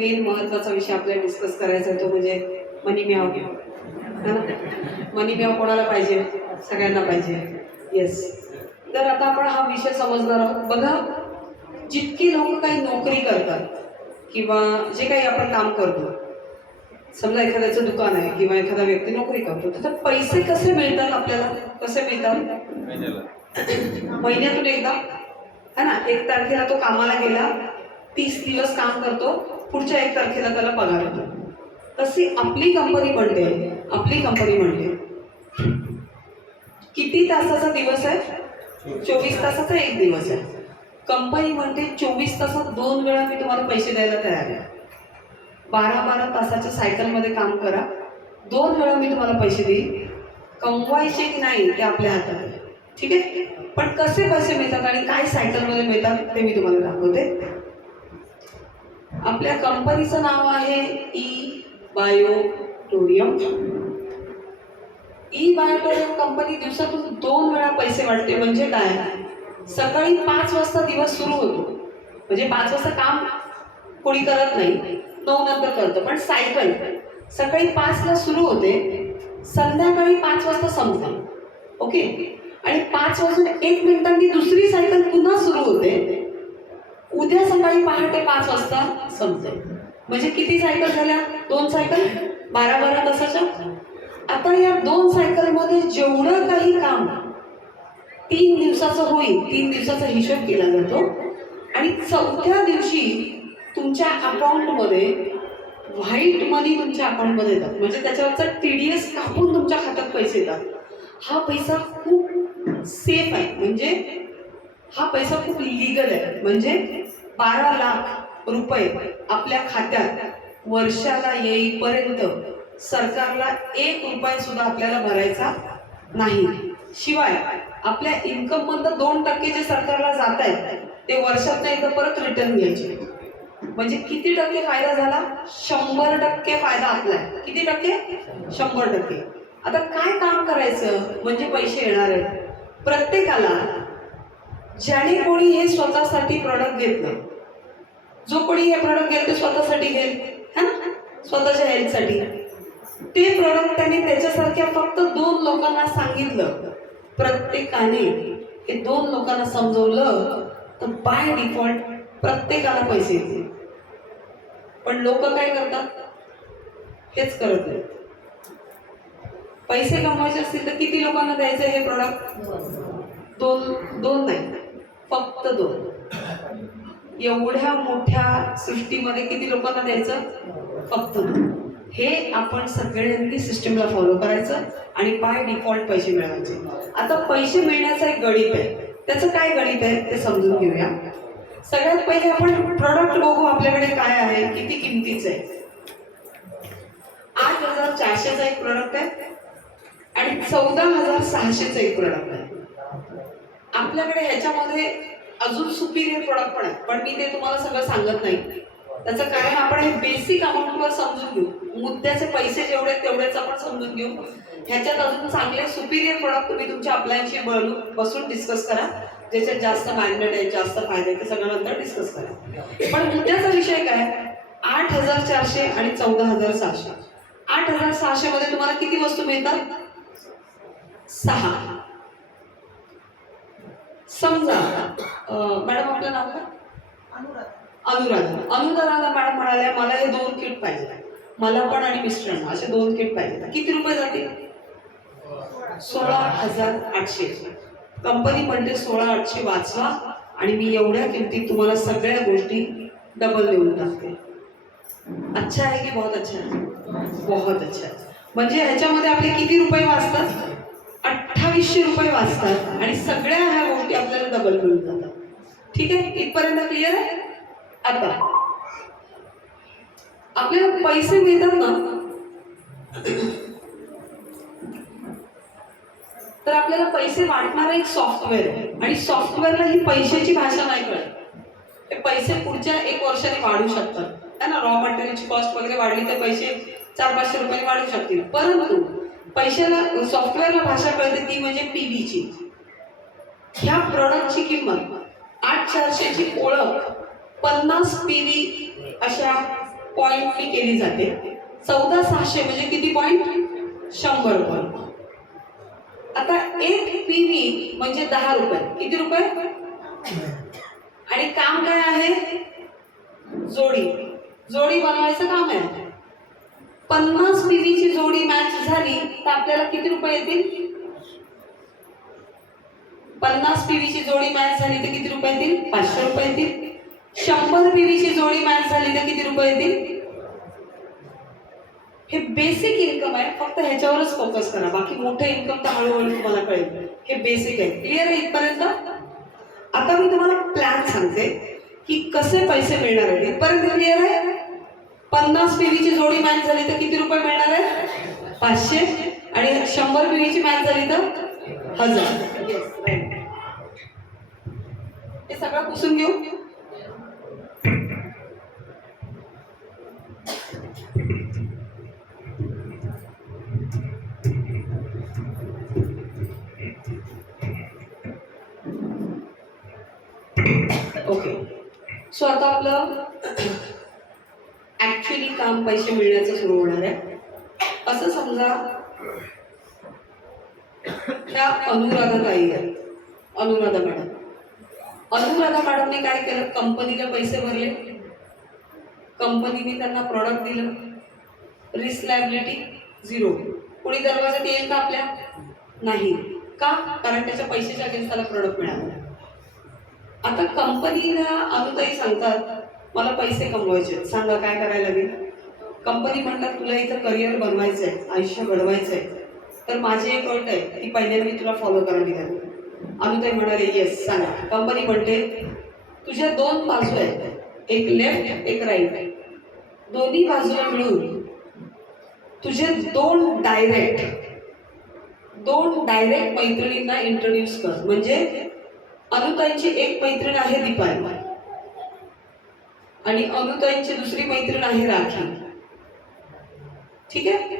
Main महत्त्वाचा विषय आपल्याला डिस्कस करायचा आहे तो म्हणजे मनी म्याव है? ना मनी म्याव कोणाला पाहिजे? सगळ्यांना पाहिजे. येस तर आता आपण हा विषय समजणार आहोत. बघा जितकी लोक काही नोकरी करतात किंवा जे काही आपण काम करतो समजा एखाद्याचं दुकान आहे किंवा एखादा व्यक्ती नोकरी करतो तर पैसे कसे मिळतात आपल्याला? कसे मिळतात? महिन्यातून एकदा. है ना? एक तारखेला तो कामाला गेला तीस दिवस काम करतो पुढच्या एक तारखेला त्याला पगार होतो. तशी आपली कंपनी म्हणते आपली कंपनी म्हणते किती तासाचा दिवस आहे? चोवीस तासाचा एक दिवस आहे. कंपनी म्हणते चोवीस तासात दोन वेळा मी तुम्हाला पैसे द्यायला तयार आहे. बारा बारा तासाच्या सायकलमध्ये काम करा. दोन वेळा मी तुम्हाला पैसे देईन. कमवायचे की नाही ते आपल्या हातात आहे. ठीक आहे? पण कसे पैसे मिळतात आणि काय सायकलमध्ये मिळतात ते मी तुम्हाला दाखवते. आपल्या कंपनीचं नाव आहे E Biotorium E Biotorium company दिवसातून दोन वेळा पैसे वाटते म्हणजे काय? सकाळी पाच वाजता दिवस सुरू होतो. म्हणजे पाच वाजता काम कोणी करत नाही. नऊ नंतर करतं. पण सायकल सकाळी पाचला सुरू होते. संध्याकाळी पाच वाजता संपते. ओके? आणि पाच वाजून एक मिनिटांनी दुसरी सायकल पुन्हा सुरू होते. उद्या सकाळी पहाटे पाच वाजता समजेल म्हणजे किती सायकल झाल्या? दोन सायकल बारा बारा तासाच्या? आता या दोन सायकलमध्ये जेवढं काही काम तीन दिवसाचं होईल तीन दिवसाचा हिशोब केला जातो. आणि चौथ्या दिवशी तुमच्या अकाउंटमध्ये व्हाईट मनी तुमच्या अकाउंटमध्ये येतात. म्हणजे त्याच्यावरचा टी डी एस कापून तुमच्या खात्यात पैसे येतात. हा पैसा खूप सेफ आहे. म्हणजे हा पैसा खूप लिगल आहे. म्हणजे बारा लाख रुपये आपल्या खात्यात वर्षाला येईपर्यंत सरकारला एक रुपये सुद्धा आपल्याला भरायचा नाही. शिवाय आपल्या इन्कम मधनं दोन टक्के जे सरकारला जात आहेत ते वर्षात एकदा परत रिटर्न घ्यायचे. म्हणजे किती टक्के फायदा झाला? शंभर टक्के फायदा आपला आहे. किती टक्के? शंभर टक्के. आता काय काम करायचं? म्हणजे पैसे येणार आहेत. प्रत्येकाला ज्याने कोणी हे स्वतःसाठी प्रॉडक्ट घेतलं जो कोणी हे प्रॉडक्ट घेईल ते स्वतःसाठी घेईल है? ना स्वतःच्या हेल्थसाठी ते प्रॉडक्ट त्याने त्याच्यासारख्या फक्त दोन लोकांना सांगितलं. प्रत्येकाने हे दोन लोकांना समजवलं तर बाय डिफॉल्ट प्रत्येकाला पैसे येतील. पण लोक काय करतात? हेच करत नाहीत. पैसे कमवायचे असतील तर किती लोकांना द्यायचं हे प्रॉडक्ट दोन दोन नाही. फक्त दोन. एवढ्या मोठ्या सृष्टीमध्ये किती लोकांना द्यायचं? फक्त दोन. हे आपण सगळ्यांनी सिस्टमला फॉलो करायचं आणि बाय डिफॉल्ट पैसे मिळवायचे. आता पैसे मिळण्याचं एक गणित आहे. त्याचं काय गणित आहे ते समजून घेऊया. सगळ्यात पहिले आपण प्रॉडक्ट बघू आपल्याकडे काय आहे किती किमतीचं आहे. आठ हजार चारशेचा एक प्रोडक्ट आहे आणि चौदा हजार सहाशेचा एक प्रोडक्ट आहे. आपल्याकडे ह्याच्यामध्ये अजून सुपिरियर प्रोडक्ट पण आहे पण मी ते तुम्हाला सगळं सांगत नाही. त्याचं कारण आपण हे बेसिक अमाऊंटवर समजून घेऊ. मुद्द्याचे पैसे जेवढे तेवढेच आपण समजून घेऊ. ह्याच्यात अजून चांगले सुपिरियर प्रोडक्ट तुम्ही तुमच्या अप्लायन्सशी बळून बसून डिस्कस करा. ज्याच्यात जास्त मॅग्नेट आहे जास्त फायदे ते सगळं नंतर डिस्कस करा. पण मुद्द्याचा विषय काय? आठ हजार चारशे आणि चौदा हजार सहाशे. आठ हजार सहाशे मध्ये तुम्हाला किती वस्तू मिळतात? सहा. समजा मॅडम आपलं नाव काय? अनुराधा. अनुराधा. मॅडम म्हणाल्या मला हे दोन किट पाहिजे मला पण आणि मिस्टरांना असे दोन किट पाहिजे किती रुपये जातील? सोळा हजार आठशे. कंपनी म्हणते सोळा आठशे वाचवा आणि मी एवढ्या किमतीत तुम्हाला सगळ्या गोष्टी डबल देऊन टाकते. अच्छा आहे की बहुत अच्छा आहे? बहुत अच्छा म्हणजे ह्याच्यामध्ये आपले किती रुपये वाचतात? अठ्ठावीसशे रुपये वाचतात आणि सगळ्या ह्या गोष्टी आपल्याला डबल मिळून जातात. ठीक आहे? इथपर्यंत क्लिअर आहे? आता. आपल्याला पैसे मिळतात ना? तर आपल्याला पैसे वाटणारं एक सॉफ्टवेअर आहे. आणि सॉफ्टवेअरला ही पैशाची भाषा नाही कळत. हे पैसे पुढच्या एक वर्षाने वाढू शकतात. है ना? रॉ मटेरियलची कॉस्ट वगैरे वाढली तर पैसे चार पाचशे रुपये वाढू शकतील. परंतु पैशाला सॉफ्टवेअरला भाषा कळते ती म्हणजे पीबीची ह्या प्रॉडक्टची किंमत आठ चारशेची ओळख पन्नास पीबी अशा पॉईंटनी केली जाते. चौदा सहाशे म्हणजे किती पॉईंट शंभर रुपये. आता एक पीबी म्हणजे दहा रुपये. किती रुपये? आणि काम काय आहे? जोडी. जोडी बनवायचं काम आहे. पन्नास विधीची जोडी मॅच झाली तर आपल्याला किती रुपये येतील? पन्नास पीव्हीची जोडी मॅच झाली तर किती रुपये येतील? पाचशे रुपये येतील. शंभर पीव्हीची जोडी मॅच झाली तर किती रुपये येतील? हे बेसिक इन्कम आहे फक्त ह्याच्यावरच फोकस करा. बाकी मोठं इन्कम तर हळूहळू तुम्हाला कळेल. हे बेसिक आहे. क्लिअर आहे इथपर्यंत? आता मी तुम्हाला प्लॅन सांगते की कसे पैसे मिळणार आहेत. इथपर्यंत क्लिअर आहे? पन्नास पिढीची जोडी मॅच झाली तर किती रुपये मिळणार आहे? पाचशे. आणि शंभर पिढीची मॅच झाली तर हजार. हे सगळं पुसून घेऊ. ओके सो आता आपलं ऍक्च्युली काम पैसे मिळण्याचं सुरू होणार आहे. असं समजा ह्या अनुराधा आहेत अनुराधा मॅडम. अनुराधा मॅडमने काय केलं? कंपनीला पैसे भरले. कंपनीने त्यांना प्रॉडक्ट दिलं. रिस्क लायबिलिटी झिरो कोणी दरवाजात येईल का आपल्या? नाही. का? कारण त्याच्या पैशाच्या अगेन्स्ट त्याला प्रॉडक्ट मिळाला आता कंपनीला अनुताई सांगतात मला पैसे कमवायचे सांगा काय करायला लागेल? कंपनी म्हणतात तुला इथं करिअर बनवायचं आहे आयुष्य घडवायचं आहे. तर माझी एक अट आहे ती पहिल्यांदा मी तुला फॉलो करावी लागेल अनुताई म्हणाले येस सांगा. कंपनी म्हणते तुझ्या दोन बाजू आहेत. एक लेफ्ट एक राईट दोन्ही बाजूला मिळून तुझे दोन डायरेक्ट दोन डायरेक्ट मैत्रिणींना इंट्रोड्यूस कर. म्हणजे अनुताईंची एक मैत्रीण आहे दीपाली. आणि अनुताईंची दुसरी मैत्रीण आहे राखी. ठीक आहे?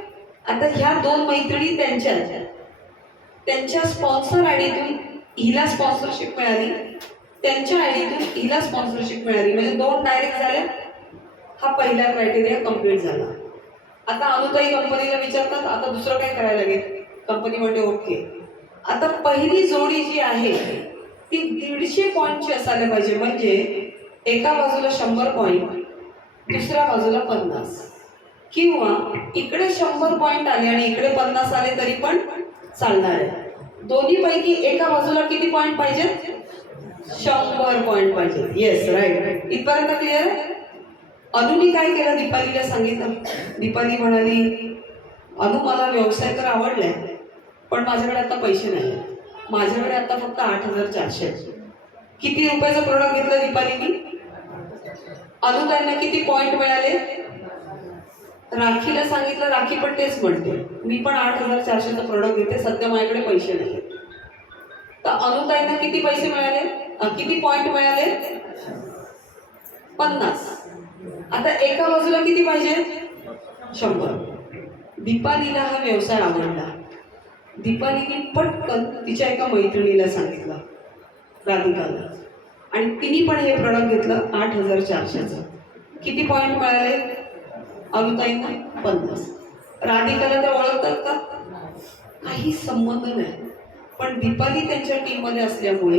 आता ह्या दोन मैत्रिणी त्यांच्या त्यांच्या स्पॉन्सर आयडीतून हिला स्पॉन्सरशिप मिळाली. त्यांच्या आयडीतून हिला स्पॉन्सरशिप मिळाली. म्हणजे दोन डायरेक्ट झाल्या. हा पहिला क्रायटेरिया कंप्लीट झाला. आता अनुताई कंपनीला विचारतात आता दुसरं काय करायला लागेल? कंपनी म्हणते ओके. आता पहिली जोडी जी आहे ती दीडशे पॉईंटची असायला पाहिजे. म्हणजे एका बाजूला शंभर पॉईंट दुसऱ्या बाजूला पन्नास. किंवा इकडे शंभर पॉईंट आले आणि इकडे पन्नास आले तरी पण चालणार आहे. दोन्ही पैकी एका बाजूला किती पॉईंट पाहिजेत? शंभर पॉईंट पाहिजे येस राईट इथपर्यंत क्लिअर आहे अनुनी काय केलं दीपालीला सांगितलं? दीपाली म्हणाली अनु मला व्यवसाय तर आवडलाय पण माझ्याकडे आता पैसे नाही माझ्याकडे आता फक्त आठ हजार चारशे किती रुपयाचं प्रोडक्ट घेतलं दीपालीनी? अनुताईंना किती पॉइंट मिळाले? राखीला सांगितलं राखी पण तेच म्हणते मी पण आठ हजार चारशेचा प्रोडक्ट घेते सध्या माझ्याकडे पैसे नाही तर अनुताईंना किती पैसे मिळाले? किती पॉइंट मिळाले? पन्नास. आता एका बाजूला किती पाहिजे? शंभर. दीपालीला हा व्यवसाय आवडला. दीपालीने पटकन तिच्या एका मैत्रिणीला सांगितलं राधिकाला. आणि तिने पण हे प्रोडक्ट घेतलं आठ हजार चारशेचं. किती पॉईंट मिळाले? अनुताईंना पन्नास. राधिकाला त्या ओळखतात का? काही संबंध नाही. पण दीपाली त्यांच्या टीममध्ये असल्यामुळे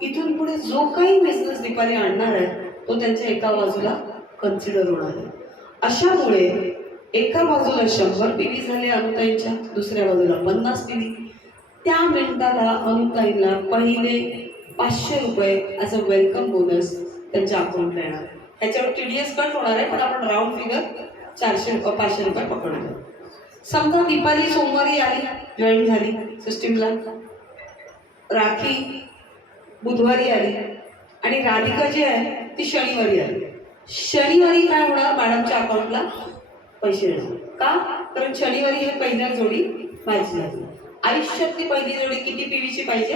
इथून पुढे जो काही बिझनेस दीपाली आणणार आहे तो त्यांच्या एका बाजूला कन्सिडर होणार आहे. अशामुळे एका बाजूला शंभर पिढी झाले अनुताईंच्या दुसऱ्या बाजूला पन्नास पिढी त्या मिनिटाला अनुताईंना पहिले पाचशे रुपये ॲज अ वेलकम बोनस त्यांच्या अकाउंटला येणार. ह्याच्यावर टी डी एस कट होणार आहे पण आपण राऊंड फिगर चारशे रुपये पाचशे रुपये पकडतो समजा दीपाली सोमवारी आली जॉईन झाली सिस्टीमला राखी बुधवारी आली आणि राधिका जी आहे ती शनिवारी आली. शनिवारी काय होणार? मॅडमच्या अकाउंटला पैसे येणार. का? कारण शनिवारी हे पहिल्या जोडी मॅच आयुष्यातली पहिली जोडी किती पीव्हीची पाहिजे?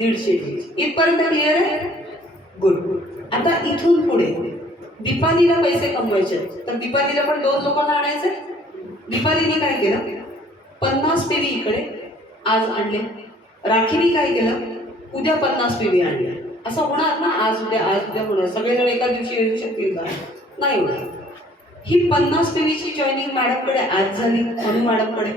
दीडशे इथपर्यंत क्लिअर आहे? गुड गुड आता इथून पुढे. दीपालीला पैसे कमवायचे आहेत. तर दीपालीला पण दोन लोकांना आणायचे दीपालीने काय केलं? पन्नास पेवी इकडे आज आणले. राखीने काय केलं? उद्या पन्नास पेवी आणल्या असं होणार ना? आज उद्या आज उद्या होणार. सगळेजण एका दिवशी येऊ शकतील का? नाही होणार. ही पन्नास पेवीची जॉईनिंग मॅडमकडे आज झाली. म्हणून मॅडमकडे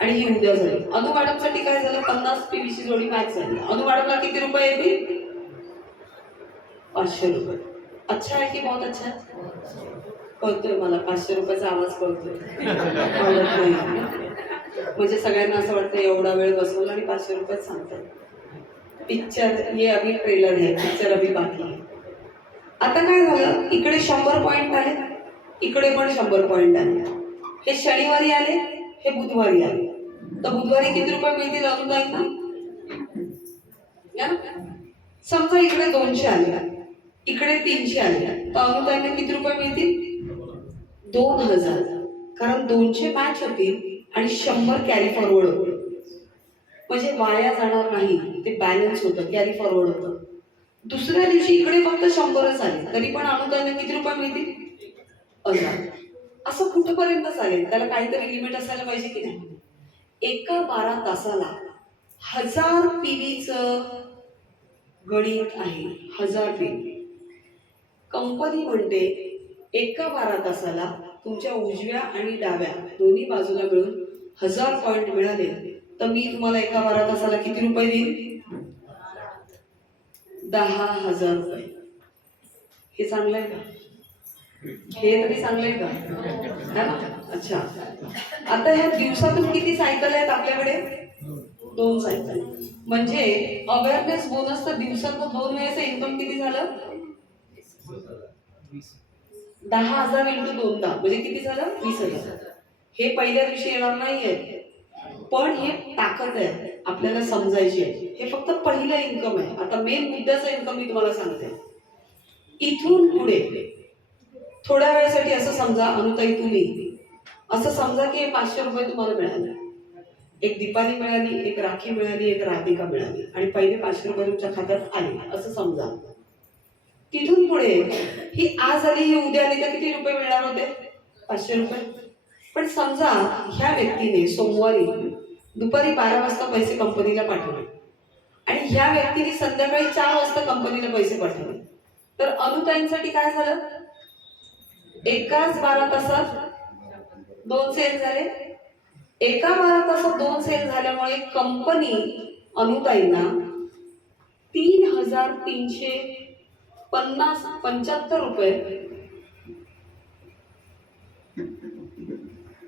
आणि ही उद्या झाली अनु मॅडमसाठी काय झालं? पन्नास पीवीची जोडी मॅच झाली. अनु मॅडमला किती रुपये येतील? पाचशे रुपये. अच्छा आहे की बहुत अच्छा कळतोय मला. पाचशे रुपयाचा आवाज कळतोय. कळत नाही. म्हणजे सगळ्यांना असं वाटतं एवढा वेळ बसवला आणि पाचशे रुपयात सांगतात. पिक्चर ये अभी ट्रेलर आहे. पिक्चर अभी बाकी आहे. आता काय झालं? इकडे शंभर पॉईंट आहेत. इकडे पण शंभर पॉईंट आले हे शनिवारी आले. हे बुधवारी आले तर बुधवारी किती रुपये मिळतील अनुदान या ना? समजा इकडे दोनशे आले. इकडे तीनशे आले. तर अनुदान किती रुपये मिळतील? दोन हजार. कारण दोनशे मॅच होतील आणि शंभर कॅरी फॉरवर्ड होतील. म्हणजे वाया जाणार नाही. ते बॅलन्स होतं कॅरी फॉरवर्ड होतं. दुसऱ्या दिवशी इकडे फक्त शंभरच आले. तरी पण अनुदान किती रुपये मिळतील? हजार. असं कुठपर्यंत चालेल? त्याला काहीतरी लिमिट असायला पाहिजे की नाही? एका बारा तासाला हजार पीवीचं गणित आहे हजार पीवी कंपनी म्हणते एका बारा तासाला तुमच्या उजव्या आणि डाव्या दोन्ही बाजूला मिळून हजार पॉईंट मिळाले. तर मी तुम्हाला एका बारा तासाला किती रुपये देईन? दहा हजार रुपये. हे चांगलं आहे का? हे तरी चांगलंय का? अच्छा. आता ह्या दिवसातून किती सायकल आहेत आपल्याकडे? दोन सायकल म्हणजे अवेअरनेस बोनस तर दिवसातून दोन वेळेचं इन्कम किती झालं? दहा हजार इंटू दोनदा. म्हणजे किती झालं? वीस हजार. हे पहिल्या दिवशी येणार नाहीये. पण हे ताकद आहे. आपल्याला समजायची आहे. हे फक्त पहिलं इन्कम आहे. आता मेन मुद्द्याचं इन्कम मी तुम्हाला सांगते. इथून पुढे थोड्या वेळेसाठी असं समजा अनुताई तुम्ही असं समजा की हे पाचशे रुपये तुम्हाला मिळाले. एक दीपाली मिळाली एक राखी मिळाली एक राधिका मिळाली. आणि पहिले पाचशे रुपये तुमच्या खात्यात आले. असं समजा. तिथून पुढे ही आज आली ही उद्या आली तर किती रुपये मिळणार होते? पाचशे रुपये. पण समजा ह्या व्यक्तीने सोमवारी दुपारी बारा वाजता पैसे कंपनीला पाठवले. आणि ह्या व्यक्तीने संध्याकाळी चार वाजता कंपनीला पैसे पाठवले. तर अनुताईंसाठी काय झालं? एकाच बारा तासात दोन सेल झाले. एका बारा तासात दोन सेल झाल्यामुळे कंपनी अनुताईंना तीन हजार तीनशे पन्नास पंच्याहत्तर रुपये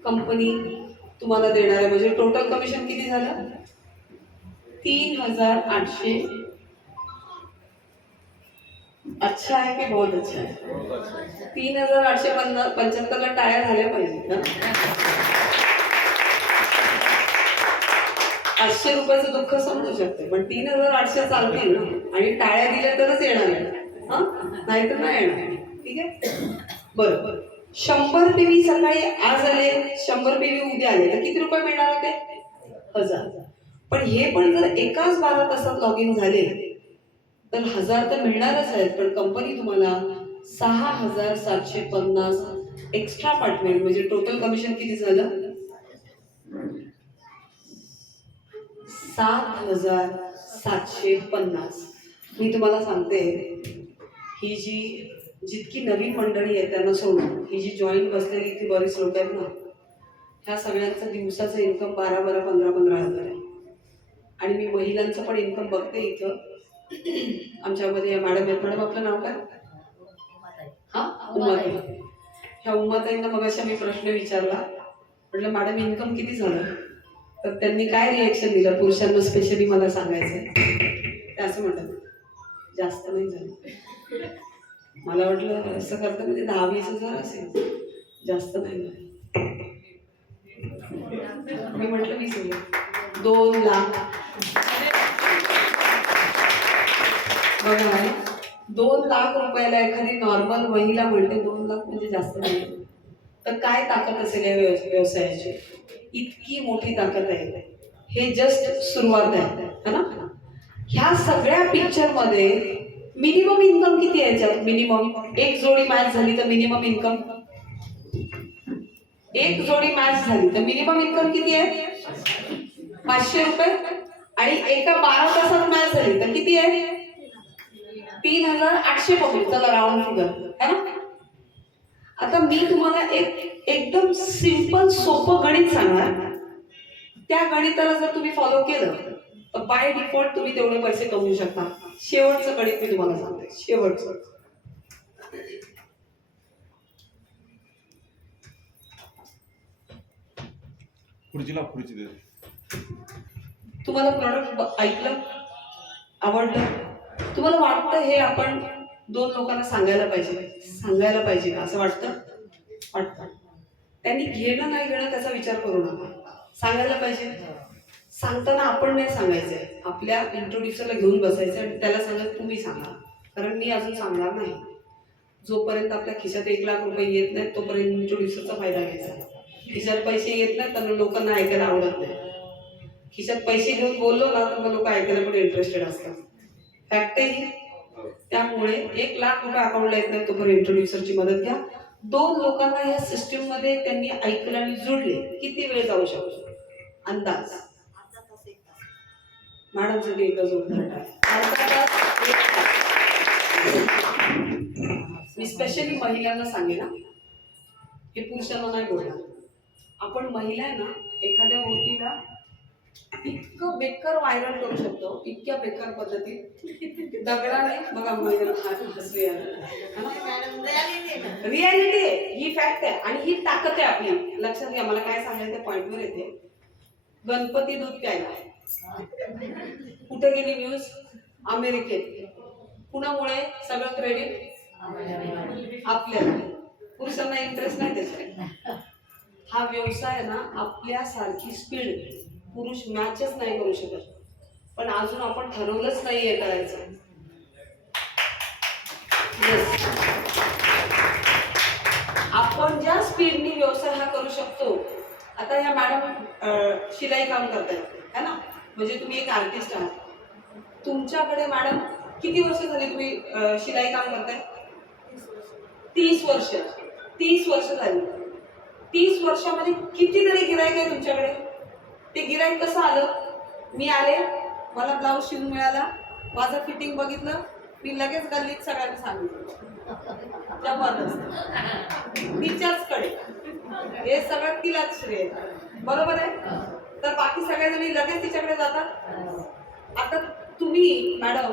कंपनी तुम्हाला देणार आहे. म्हणजे टोटल कमिशन किती झालं? तीन हजार आठशे अच्छा आहे की बहुत अच्छा आहे? तीन हजार आठशे पन्नास पंच्याहत्तरला टाळ्या झाल्या पाहिजेत ना? पाचशे रुपयाचं दुःख समजू शकते पण तीन हजार आठशे चालतील ना? आणि टाळ्या दिल्या तरच येणार आहे. नाही नाहीतर नाही येणार. ठीक आहे? बरं बरं. शंभर पीवी सकाळी आज आले शंभर पीवी उद्या आले तर किती रुपये मिळणार होते? हजार. पण हे पण जर एकाच बारा तासात लॉग इन झाले तर हजार तर मिळणारच आहेत पण कंपनी तुम्हाला सहा हजार सातशे पन्नास एक्स्ट्रा पाठवेल. म्हणजे टोटल कमिशन किती झालं? सात हजार सातशे पन्नास. मी तुम्हाला सांगते ही जी जितकी नवीन मंडळी आहे त्यांना सोडून ही जी जॉईन बसलेली ती बरीच लोक आहेत ना ह्या सगळ्यांचं दिवसाचं इन्कम बारा बारा पंधरा पंधरा हजार आहे. आणि मी महिलांचं पण इन्कम बघते इथं. आमच्यामध्ये या मॅडम आहेत. मॅडम आपलं नाव काय? हा? उमाताई. ह्या उमाताईंना मग अशा मी प्रश्न विचारला. म्हटलं मॅडम इन्कम किती झालं? तर त्यांनी काय रिॲक्शन दिलं? पुरुषांना स्पेशली मला सांगायचं ते असं म्हटलं जास्त नाही झालं. मला वाटलं असं करतं म्हणजे दहा वीस हजार असेल. जास्त नाही झालं. मी म्हटलं वीस हजार. दोन लाख. बघा आहे. दोन लाख रुपयाला एखादी नॉर्मल महिला म्हणते दोन लाख म्हणजे जास्त नाही. तर काय ताकद असेल या व्यवसायाची? इतकी मोठी ताकद आहे. हे जस्ट सुरुवात आहे. है ना? ह्या सगळ्या पिक्चरमध्ये मिनिमम इन्कम किती आहे याच्यात? मिनिमम एक जोडी मॅच झाली तर मिनिमम इन्कम एक जोडी मॅच झाली तर मिनिमम इन्कम किती आहे? पाचशे रुपये. आणि एका बारा तासात मॅच झाली तर किती आहे? तीन हजार आठशे पकडू चला राऊंड फिगर है ना? आता मी तुम्हाला एक एकदम सिंपल सोपं गणित सांगणार. त्या गणिताला जर तुम्ही फॉलो केलं तर बाय डिफॉल्ट तुम्ही तेवढे पैसे कमवू शकता. शेवटचं गणित मी तुम्हाला सांगते. शेवटचं. खुर्चीला खुर्ची दे तुम्हाला प्रॉडक्ट ऐकलं? आवडलं? तुम्हाला वाटतं हे आपण दोन लोकांना सांगायला पाहिजे सांगायला पाहिजे का? असं वाटतं? वाटतं. त्यांनी घेणं नाही घेणं त्याचा विचार करू नका. सांगायला पाहिजे. सांगताना आपण नाही सांगायचंय. आपल्या इंट्रोड्युसरला घेऊन बसायचं आणि त्याला सांगत तुम्ही सांगा. कारण मी अजून सांगणार नाही. जोपर्यंत आपल्या खिशात एक लाख रुपये येत नाहीत तोपर्यंत इंट्रोड्युसरचा फायदा घ्यायचा खिशात पैसे येत नाहीत तर लोकांना ऐकायला आवडत नाही. खिशात पैसे घेऊन बोललो ना तर मग लोक ऐकायला पण इंटरेस्टेड असतात. फॅक्ट आहे त्यामुळे एक लाख रुपये अकाउंटला येत नाही तोपर्यंत इंट्रोड्युसरची मदत घ्या. दोन लोकांना या सिस्टीममध्ये त्यांनी ऐकलं आणि जुळले. किती वेळ जाऊ शकतो? अंदाज. मॅडमसाठी एकच उदाहरण जोरदार मी स्पेशली महिलांना सांगेन हे. पुरुषांना नाही बोलणार. आपण महिला आहे ना एखाद्या गोष्टीला इतकं बेकार व्हायरल करू शकतो इतक्या बेकार पद्धतीत. दगडाने बघा हात रियालिटी आहे ही फॅक्ट आहे आणि ही ताकद आहे आपली. लक्षात घ्या मला काय सांगायचं पॉइंटवर येते. गणपती दूध प्यायला कुठे गेली न्यूज अमेरिकेत. कुणामुळे सगळं क्रेडिट आपल्याला पुरुषांना इंटरेस्ट नाही त्याच्यात. हा व्यवसाय ना आपल्यासारखी स्पीड पुरुष मॅचच नाही करू शकत. पण अजून आपण ठरवलंच नाही आहे करायचं. आपण ज्या स्पीडनी व्यवसाय हा करू शकतो आता ह्या मॅडम शिलाई काम करतायत है ना? म्हणजे तुम्ही एक आर्टिस्ट आहात. तुमच्याकडे मॅडम किती वर्ष झाली तुम्ही शिलाई काम करताय? तीस वर्ष. तीस वर्ष झाली. तीस वर्षामध्ये कितीतरी गिरायक आहे तुमच्याकडे? ते गिरायक कसं आलं? मी आले मला ब्लाऊज शिवून मिळाला माझं फिटिंग बघितलं मी लगेच गल्लीत सगळ्यांना सांगितलं. तिच्याचकडे तिच्याच कडे. हे सगळं तिलाच श्रेय बरोबर आहे? तर बाकी सगळेजणी लगेच तिच्याकडे जातात? आता तुम्ही मॅडम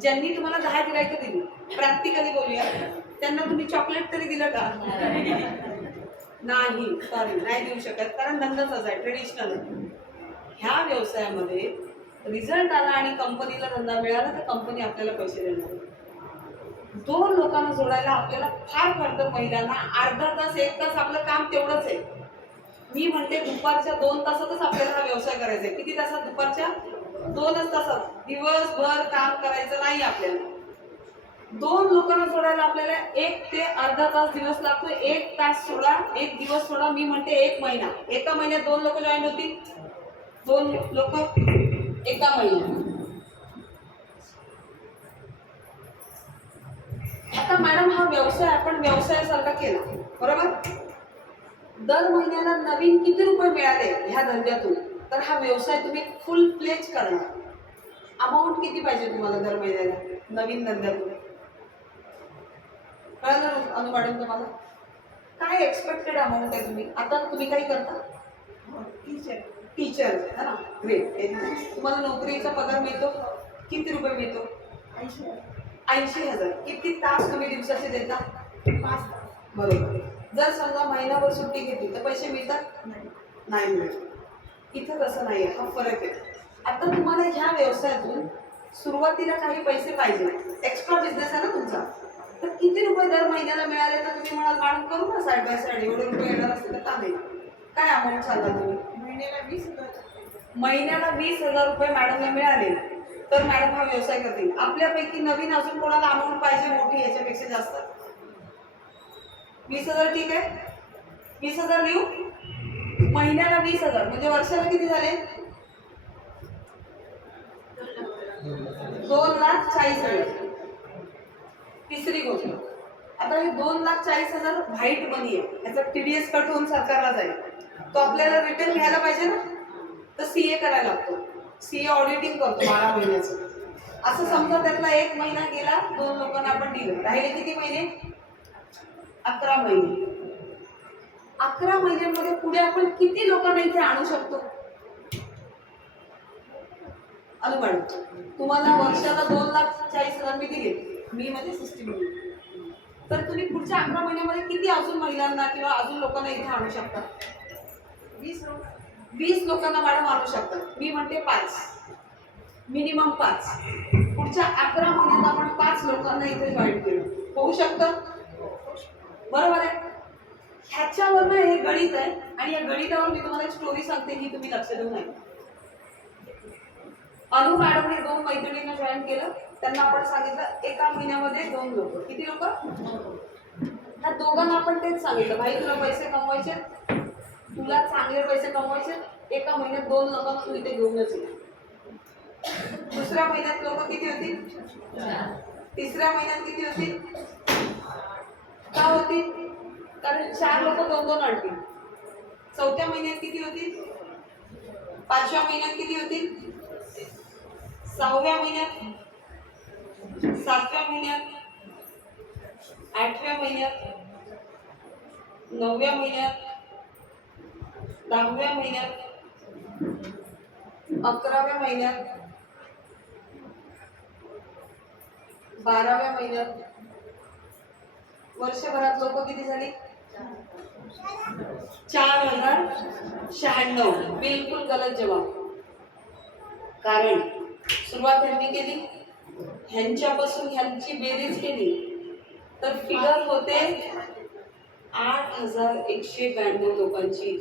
ज्यांनी तुम्हाला दहा गिरायकं दिली प्रॅक्टिकली बोलूया त्यांना तुम्ही चॉकलेट तरी दिलं का? नाही सॉरी नाही देऊ शकत. कारण धंदाच आहे ट्रेडिशनल ह्या व्यवसायामध्ये रिझल्ट आला आणि कंपनीला धंदा मिळाला तर कंपनी आपल्याला पैसे देणार. दोन लोकांना जोडायला आपल्याला फार फरक महिलांना. अर्धा तास एक तास आपलं काम तेवढंच आहे. मी म्हणते दुपारच्या दोन तासातच आपल्याला हा व्यवसाय करायचा आहे. किती तासात? दुपारच्या दोनच तासात. दिवसभर काम करायचं नाही आपल्याला. दोन लोकांना सोडायला आपल्याला एक ते अर्धा तास दिवस लागतो एक तास सोडा एक दिवस सोडा. मी म्हणते एक महिना. एका महिन्यात दोन लोक जॉईन होतील. दोन लोक एका महिन्यात. आता मॅडम हा व्यवसाय आपण व्यवसायासारखा केला. बरोबर? दर महिन्याला नवीन किती रुपये मिळाले ह्या धंद्यातून? तर हा व्यवसाय तुम्ही फुल प्लेज करणार. अमाऊंट किती पाहिजे तुम्हाला दर महिन्याला? नवीन धंद्यातून. कळलं अनु मॅडम तुम्हाला काय एक्सपेक्टेड अमाऊंट आहे तुम्ही? आता तुम्ही काही करता? टीचर टीचर है ना? ग्रेट तुम्हाला नोकरीचा पगार मिळतो? किती रुपये मिळतो? ऐंशी हजार. किती तास तुम्ही दिवसाचे देता? बरोबर. जर समजा महिनाभर सुट्टी घेतली तर पैसे मिळतात? नाही. मिळत. इथं तसं नाही आहे. हा फरक आहे. आता तुम्हाला ह्या व्यवसायातून सुरुवातीला काही पैसे पाहिजे. एक्स्ट्रा बिझनेस आहे ना तुमचा? तर किती रुपये दर महिन्याला मिळाले तर तुम्ही म्हणाल मॅडम करू ना साईड बाय साईड एवढे रुपये येणार असते तर नाही काय अमाऊंट सांगा तुम्ही? महिन्याला वीस हजार महिन्याला वीस हजार रुपये मॅडमला मिळाले तर मॅडम हा व्यवसाय करतील. आपल्यापैकी नवीन अजून कोणाला अमाऊंट पाहिजे मोठी याच्यापेक्षा जास्त? वीस हजार ठीक आहे. वीस हजार लिहू? महिन्याला वीस हजार. म्हणजे वर्षाला किती झाले? दोन लाख चाळीस हजार. तिसरी गोष्ट. आता हे दोन लाख चाळीस हजार व्हाईट मनी आहे. याचा एस कट होऊन सरकारला जाईल. तो आपल्याला रिटर्न घ्यायला पाहिजे ना? तर सी ए करायला लागतो. सीए ऑडिटिंग करतो बारा महिन्याचं. असं समजा त्यातला एक महिना गेला दोन लोकांना आपण दिलं. राहिले किती महिने? अकरा महिने. अकरा महिन्यांमध्ये पुढे आपण किती लोकांना इथे आणू शकतो? अनुमान तुम्हाला वर्षाला दोन लाख चाळीस हजार मी दिले. मी मध्ये सिस्टीम तर तुम्ही पुढच्या अकरा महिन्यामध्ये किती अजून महिलांना किंवा अजून लोकांना इथे आणू शकता? वीस वीस लोकांना मॅडम आणू शकतात मी म्हणते पाच. मिनिमम पाच. पुढच्या अकरा महिन्यात आपण पाच लोकांना इथे जॉईन केलं होऊ शकतं? बरोबर आहे. ह्याच्यावरनं हे गणित आहे आणि या गणितावर मी तुम्हाला एक स्टोरी सांगते ही तुम्ही लक्ष देऊ नये अनु मॅडमने दोन मैत्रिणींना जॉईन केलं. त्यांना आपण सांगितलं एका महिन्यामध्ये दोन लोक. किती लोक? ह्या दोघांना आपण तेच सांगितलं. भाई तुला पैसे कमवायचे तुला चांगले पैसे कमवायचे एका महिन्यात दोन लोकांना तू इथे घेऊनच ये. दुसऱ्या महिन्यात लोक किती होती तिसऱ्या महिन्यात किती होती का होती कारण चार लोक दोन दोन आणतील. चौथ्या महिन्यात किती होती पाचव्या महिन्यात किती होती सहाव्या महिन्यात सातव्या महिन्यात आठव्या महिन्यात नवव्या महिन्यात दहाव्या महिन्यात अकराव्या महिन्यात बाराव्या महिन्यात. वर्षभरात लोक किती झाली? चार हजार शहाण्णव. बिलकुल गलत जवाब. कारण सुरुवात यांनी केली. ह्यांच्यापासून ह्यांची बेरीज केली तर फिगर होते आठ हजार एकशे ब्याण्णव लोकांची.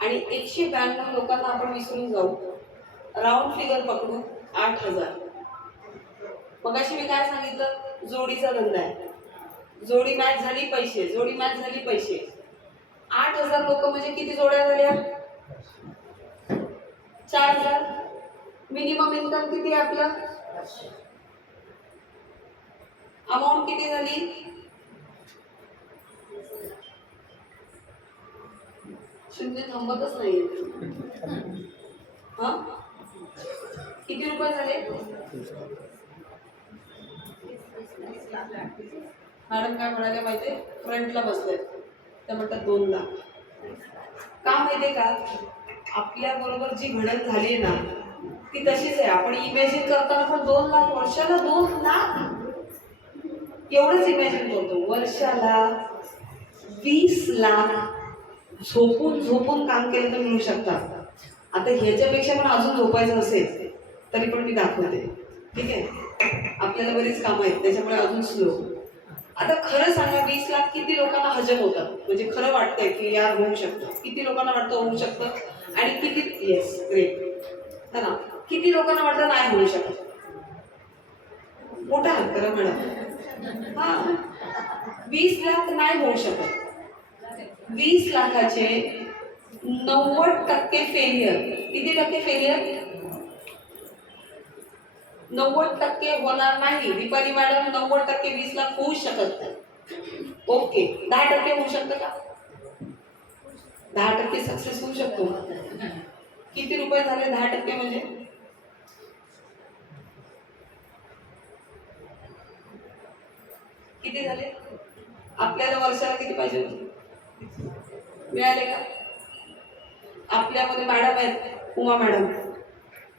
आणि एकशे ब्याण्णव लोकांना आपण विसरून जाऊ. राऊंड फिगर पकडू आठ हजार. मगाशी मी काय सांगितलं? जोडीचा धंदा आहे. जोडी मॅच झाली पैसे जोडी मॅच झाली पैसे. आठ हजार लोक म्हणजे किती जोड्या झाल्या? चार हजार. मिनिमम इन्कम किती आहे आपलं? अमाऊंट किती झाली? शून्य थांबतच नाही. हा? किती रुपये झाले? मॅडम काय म्हणाले माहितीये? फ्रंटला बसले त्या म्हणतात दोन लाख का माहितीये का? आपल्या बरोबर जी घडण झाली ना ती तशीच आहे. आपण इमॅजिन करताना पण दोन लाख वर्षाला दोन लाख एवढंच इमॅजिन करतो. वर्षाला वीस लाख झोपून झोपून काम केलं तर मिळू शकतात. आता ह्याच्यापेक्षा पण अजून झोपायचं असेल तरी पण मी दाखवते. ठीक आहे? आपल्याला बरीच कामं आहेत त्याच्यामुळे अजून स्लो आता खरं सांगा वीस लाख किती लोकांना हजम होतात म्हणजे खरं वाटतंय की यार होऊ शकतं. किती लोकांना वाटतं होऊ शकतं? आणि किती येस ग्रेट है ना किती लोकांना वाटतं नाही होऊ शकत? मोठा हात करा मॅडम. हा. वीस लाख नाही होऊ शकत. वीस लाखाचे नव्वद टक्के फेलियर किती टक्के फेलियर नव्वद टक्के होणार नाही. दीपाली मॅडम नव्वद टक्के वीस लाख होऊ शकत नाही. ओके. दहा टक्के होऊ शकतं का? दहा टक्के सक्सेस होऊ शकतो. किती रुपये झाले दहा टक्के म्हणजे? किती झाले? आपल्याला वर्षाला किती पाहिजे? होते मिळाले का? आपल्यामध्ये मॅडम आहेत उमा मॅडम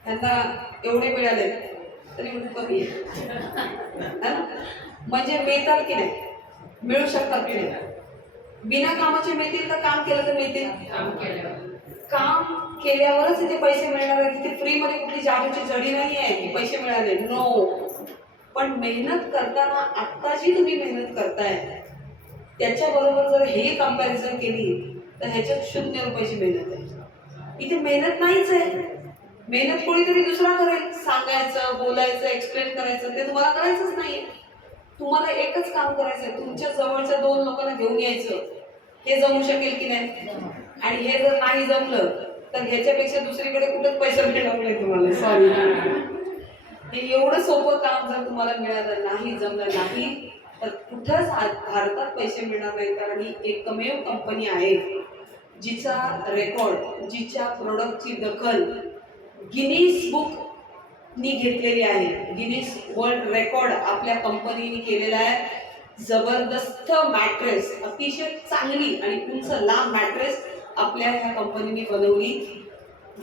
त्यांना एवढे मिळाले तरी कमी आहे? म्हणजे मिळतात की नाही? मिळू शकतात की नाही? बिना कामाचे मिळतील का काम केलं तर मिळतील. काम केल्यावरच इथे पैसे मिळणार आहेत. तिथे फ्रीमध्ये कुठली जादूची जडी नाही आहे की पैसे मिळाले. नो पण मेहनत करताना आत्ता जी तुम्ही मेहनत करताय त्याच्याबरोबर जर हे कंपॅरिझन केली तर ह्याच्यात शून्य रुपयाची मेहनत आहे. इथे मेहनत नाहीच आहे. मेहनत कोणीतरी दुसरा करेल. सांगायचं बोलायचं एक्सप्लेन करायचं ते तुम्हाला करायचंच नाही तुम्हाला एकच काम करायचं आहे तुमच्या जवळच्या दोन लोकांना घेऊन यायचं. हे जमू शकेल की नाही? आणि हे जर नाही जमलं तर ह्याच्यापेक्षा दुसरीकडे कुठेच पैसे मिळणार नाही तुम्हाला. सॉरी हे एवढं सोपं काम जर तुम्हाला मिळालं नाही जमलं नाही तर कुठंच भारतात पैसे मिळणार नाही कारण ही एकमेव कंपनी आहे जिचा रेकॉर्ड जिच्या प्रोडक्टची दखल गिनीस बुक नी घेतलेली आहे. गिनीस वर्ल्ड रेकॉर्ड आपल्या कंपनीने केलेला आहे. जबरदस्त मॅट्रेस अतिशय चांगली आणि उंच लांब मॅट्रेस आपल्या ह्या कंपनीने बनवली.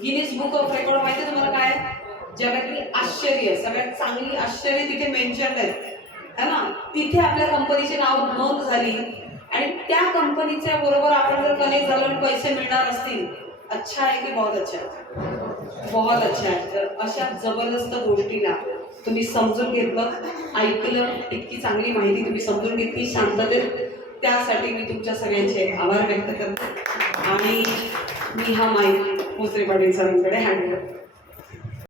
गिनीस बुक ऑफ रेकॉर्ड माहिती आहे तुम्हाला काय? जगातली आश्चर्य सगळ्यात चांगली आश्चर्य तिथे मेन्शन आहेत है ना? तिथे आपल्या कंपनीचे नाव नोंद झाली. आणि त्या कंपनीच्या बरोबर आपण जर कनेक्ट झालो आणि पैसे मिळणार असतील अच्छा आहे की बहुत अच्छा आहे? बहुत अच्छा आहे. तर अशा जबरदस्त गोष्टीला तुम्ही समजून घेतलं. ऐकलं इतकी चांगली माहिती तुम्ही समजून घेतली. शांततेत त्यासाठी मी तुमच्या सगळ्यांचे आभार व्यक्त करते. आणि मी हा माईक मुसरे पाटील सरांकडे हँडल